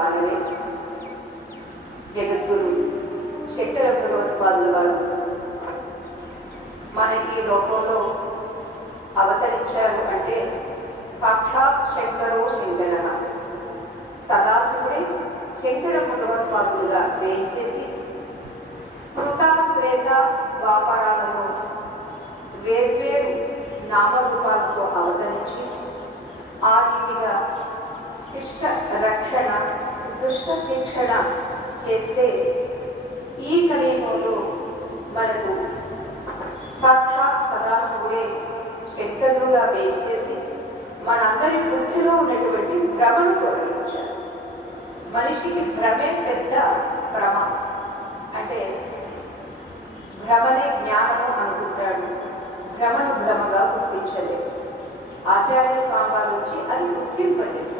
మానవే జగద్గురు శంకర భగవత్పాదుల వారు మనకి లోకంలో అవతరించారు అంటే సాక్షాత్ శంకరో శంకర సదాశివుడే శంకర భగవత్పాదులుగా వేయించేసి కృత త్రేత వ్యాపారాలను వేర్వేరు నామరూపాలతో అవతరించి ఆ రీతిగా శిష్ట రక్షణ దుష్ట శిక్షణ చేస్తే ఈ కలియుగంలో మనకు సాక్షాత్ సదాశివుడే శంకరుడుగా వేయించేసి మనందరి బుద్ధిలో ఉన్నటువంటి భ్రమను తొలగించారు. మనిషికి భ్రమే పెద్ద భ్రమ, అంటే భ్రమనే జ్ఞానము అనుకుంటాడు, భ్రమను భ్రమగా గుర్తించలేదు. ఆచార్య స్వామి వారు వచ్చి అది గుర్తింపజేశారు.